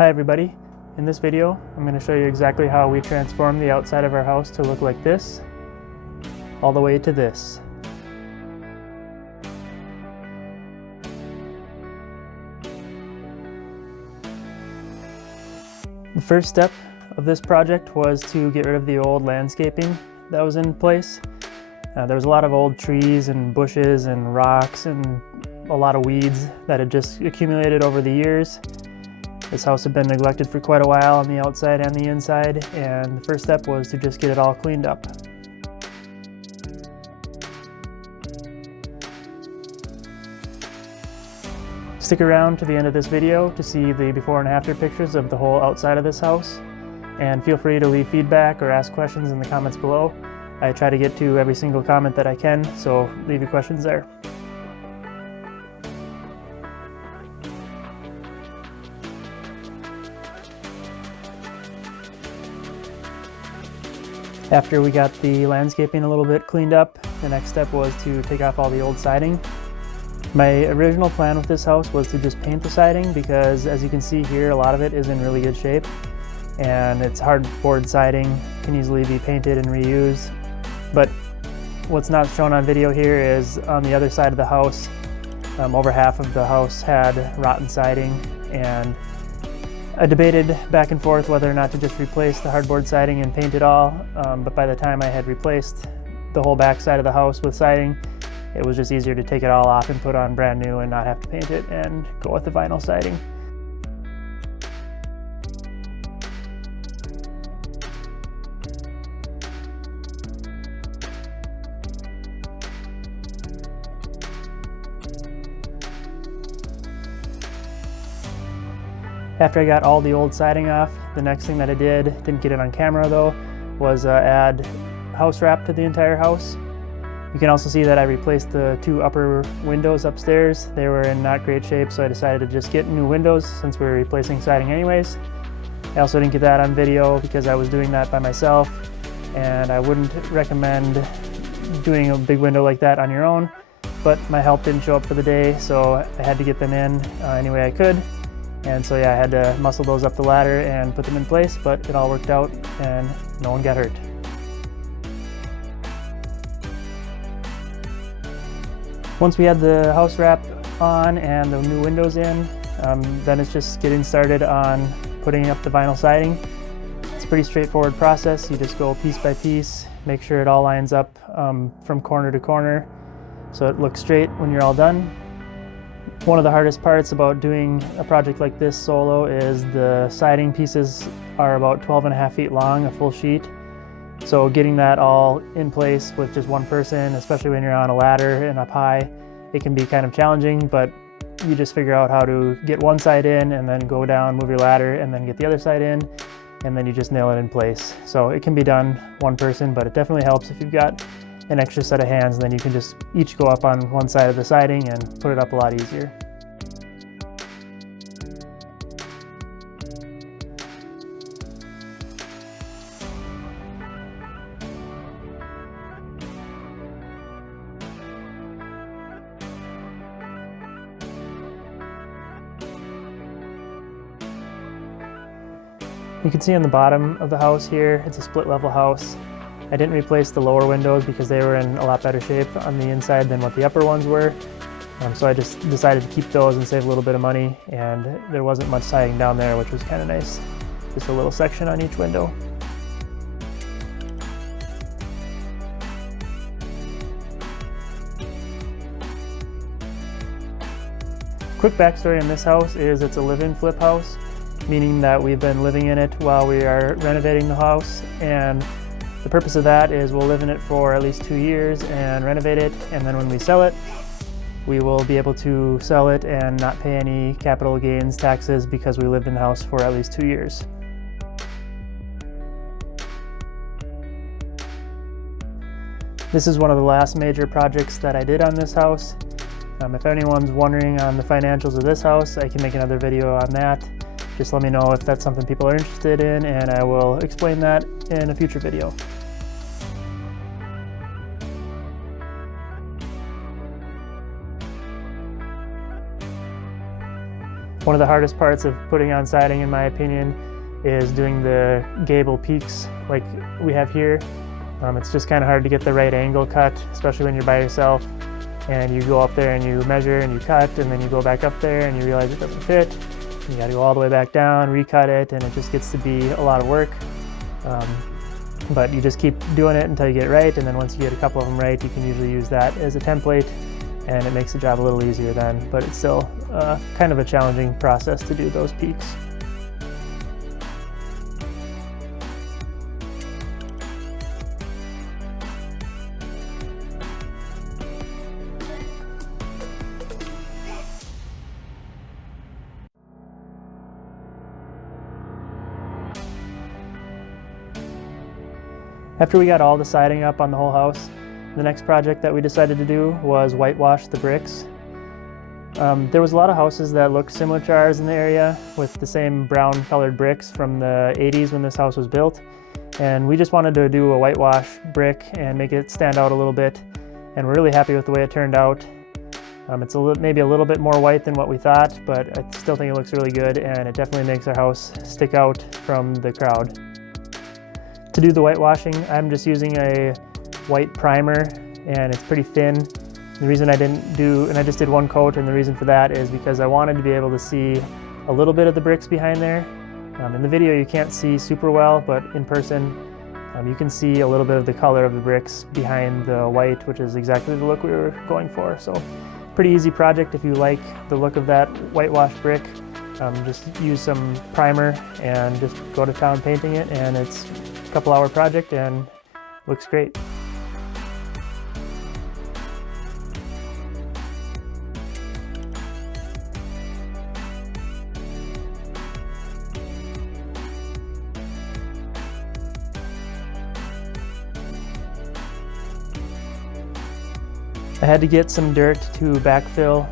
Hi everybody, in this video I'm going to show you exactly how we transform the outside of our house to look like this, all the way to this. The first step of this project was to get rid of the old landscaping that was in place. There was a lot of old trees and bushes and rocks and a lot of weeds that had just accumulated over the years. This house had been neglected for quite a while on the outside and the inside, and the first step was to just get it all cleaned up. Stick around to the end of this video to see the before and after pictures of the whole outside of this house, and feel free to leave feedback or ask questions in the comments below. I try to get to every single comment that I can, so leave your questions there. After we got the landscaping a little bit cleaned up, the next step was to take off all the old siding. My original plan with this house was to just paint the siding because, as you can see here, a lot of it is in really good shape and it's hardboard siding, can easily be painted and reused. But what's not shown on video here is on the other side of the house, over half of the house had rotten siding, and I debated back and forth whether or not to just replace the hardboard siding and paint it all, but by the time I had replaced the whole back side of the house with siding, it was just easier to take it all off and put on brand new and not have to paint it and go with the vinyl siding. After I got all the old siding off, the next thing that I did, didn't get it on camera though, was add house wrap to the entire house. You can also see that I replaced the two upper windows upstairs. They were in not great shape, so I decided to just get new windows since we were replacing siding anyways. I also didn't get that on video because I was doing that by myself, and I wouldn't recommend doing a big window like that on your own, but my help didn't show up for the day, so I had to get them in any way I could. And so yeah, I had to muscle those up the ladder and put them in place, but it all worked out and no one got hurt. Once we had the house wrap on and the new windows in, then it's just getting started on putting up the vinyl siding. It's a pretty straightforward process. You just go piece by piece, make sure it all lines up from corner to corner so it looks straight when you're all done. One of the hardest parts about doing a project like this solo is the siding pieces are about 12.5 feet long, a full sheet. So getting that all in place with just one person, especially when you're on a ladder and up high, it can be kind of challenging, but you just figure out how to get one side in and then go down, move your ladder, and then get the other side in, and then you just nail it in place. So it can be done one person, but it definitely helps if you've got an extra set of hands, then you can just each go up on one side of the siding and put it up a lot easier. You can see on the bottom of the house here, it's a split level house. I didn't replace the lower windows because they were in a lot better shape on the inside than what the upper ones were. So I just decided to keep those and save a little bit of money, and there wasn't much siding down there, which was kind of nice. Just a little section on each window. Quick backstory on this house is it's a live-in flip house, meaning that we've been living in it while we are renovating the house, and the purpose of that is we'll live in it for at least 2 years and renovate it, and then when we sell it, we will be able to sell it and not pay any capital gains taxes because we lived in the house for at least 2 years. This is one of the last major projects that I did on this house. If anyone's wondering on the financials of this house, I can make another video on that. Just let me know if that's something people are interested in, and I will explain that in a future video. One of the hardest parts of putting on siding, in my opinion, is doing the gable peaks like we have here. It's just kind of hard to get the right angle cut, especially when you're by yourself and you go up there and you measure and you cut, and then you go back up there and you realize it doesn't fit. You got to go all the way back down, recut it, and it just gets to be a lot of work. But you just keep doing it until you get it right, and then once you get a couple of them right, you can usually use that as a template, and it makes the job a little easier then, but it's still kind of a challenging process to do those peaks. After we got all the siding up on the whole house, the next project that we decided to do was whitewash the bricks. There was a lot of houses that looked similar to ours in the area with the same brown colored bricks from the 80s when this house was built. And we just wanted to do a whitewash brick and make it stand out a little bit. And we're really happy with the way it turned out. It's maybe a little bit more white than what we thought, but I still think it looks really good, and it definitely makes our house stick out from the crowd. To do the whitewashing, I'm just using a white primer, and it's pretty thin. The reason I just did one coat, and the reason for that is because I wanted to be able to see a little bit of the bricks behind there. In the video you can't see super well, but in person you can see a little bit of the color of the bricks behind the white, which is exactly the look we were going for. So pretty easy project if you like the look of that whitewash brick. Just use some primer and just go to town painting it, and it's a couple-hour project and looks great. I had to get some dirt to backfill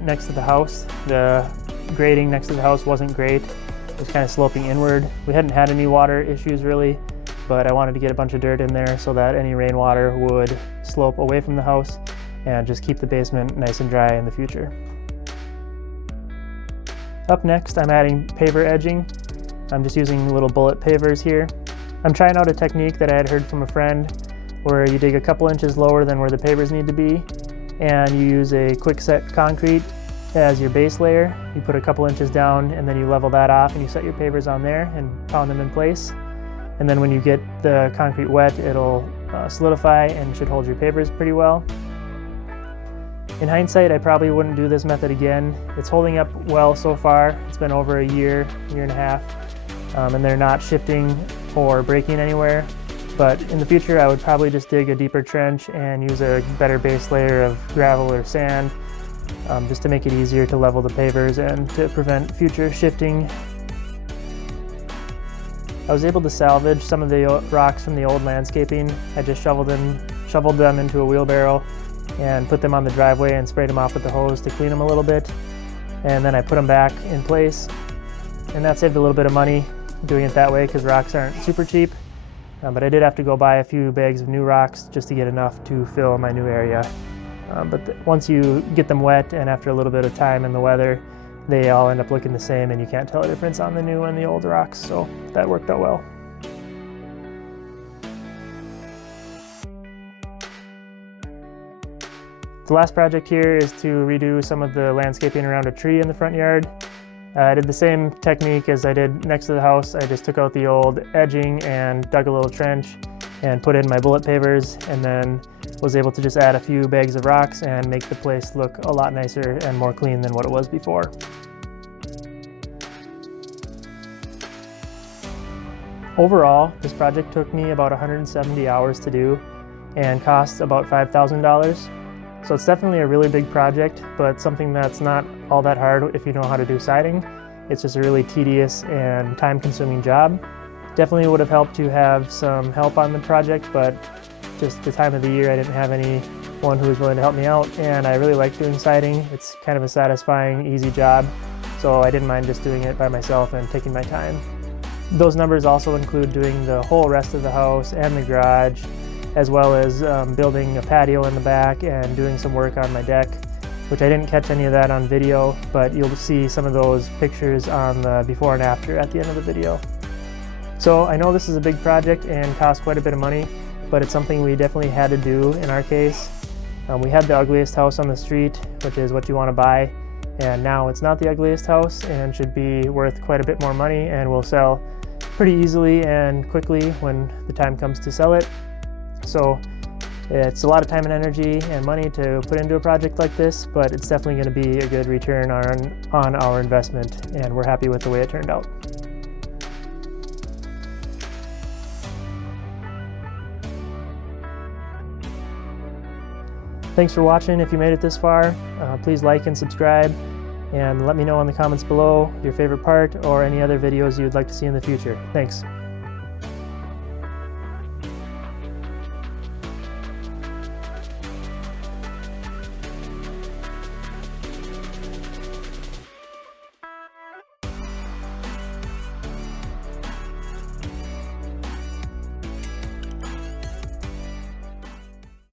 next to the house. The grading next to the house wasn't great. It was kind of sloping inward. We hadn't had any water issues really, but I wanted to get a bunch of dirt in there so that any rainwater would slope away from the house and just keep the basement nice and dry in the future. Up next, I'm adding paver edging. I'm just using little bullet pavers here. I'm trying out a technique that I had heard from a friend where you dig a couple inches lower than where the pavers need to be, and you use a quick-set concrete as your base layer. You put a couple inches down, and then you level that off and you set your pavers on there and pound them in place. And then when you get the concrete wet, it'll solidify and should hold your pavers pretty well. In hindsight, I probably wouldn't do this method again. It's holding up well so far. It's been over a year and a half, and they're not shifting or breaking anywhere. But in the future, I would probably just dig a deeper trench and use a better base layer of gravel or sand, just to make it easier to level the pavers and to prevent future shifting. I was able to salvage some of the rocks from the old landscaping. I just shoveled them into a wheelbarrow and put them on the driveway and sprayed them off with the hose to clean them a little bit. And then I put them back in place. And that saved a little bit of money doing it that way because rocks aren't super cheap. But I did have to go buy a few bags of new rocks just to get enough to fill my new area. But once you get them wet and after a little bit of time in the weather, they all end up looking the same and you can't tell a difference on the new and the old rocks, so that worked out well. The last project here is to redo some of the landscaping around a tree in the front yard. I did the same technique as I did next to the house. I just took out the old edging and dug a little trench and put in my bullet pavers, and then was able to just add a few bags of rocks and make the place look a lot nicer and more clean than what it was before. Overall, this project took me about 170 hours to do and cost about $5,000. So it's definitely a really big project, but something that's not all that hard if you know how to do siding. It's just a really tedious and time-consuming job. Definitely would have helped to have some help on the project, but just the time of the year I didn't have anyone who was willing to help me out, and I really like doing siding. It's kind of a satisfying, easy job, so I didn't mind just doing it by myself and taking my time. Those numbers also include doing the whole rest of the house and the garage, as well as building a patio in the back and doing some work on my deck. which I didn't catch any of that on video, but you'll see some of those pictures on the before and after at the end of the video. So I know this is a big project and costs quite a bit of money, but it's something we definitely had to do in our case. We had the ugliest house on the street, which is what you want to buy, and now it's not the ugliest house and should be worth quite a bit more money and will sell pretty easily and quickly when the time comes to sell it. So it's a lot of time and energy and money to put into a project like this, but it's definitely going to be a good return on our investment, and we're happy with the way it turned out. Thanks for watching. If you made it this far, please like and subscribe, and let me know in the comments below your favorite part or any other videos you'd like to see in the future. Thanks.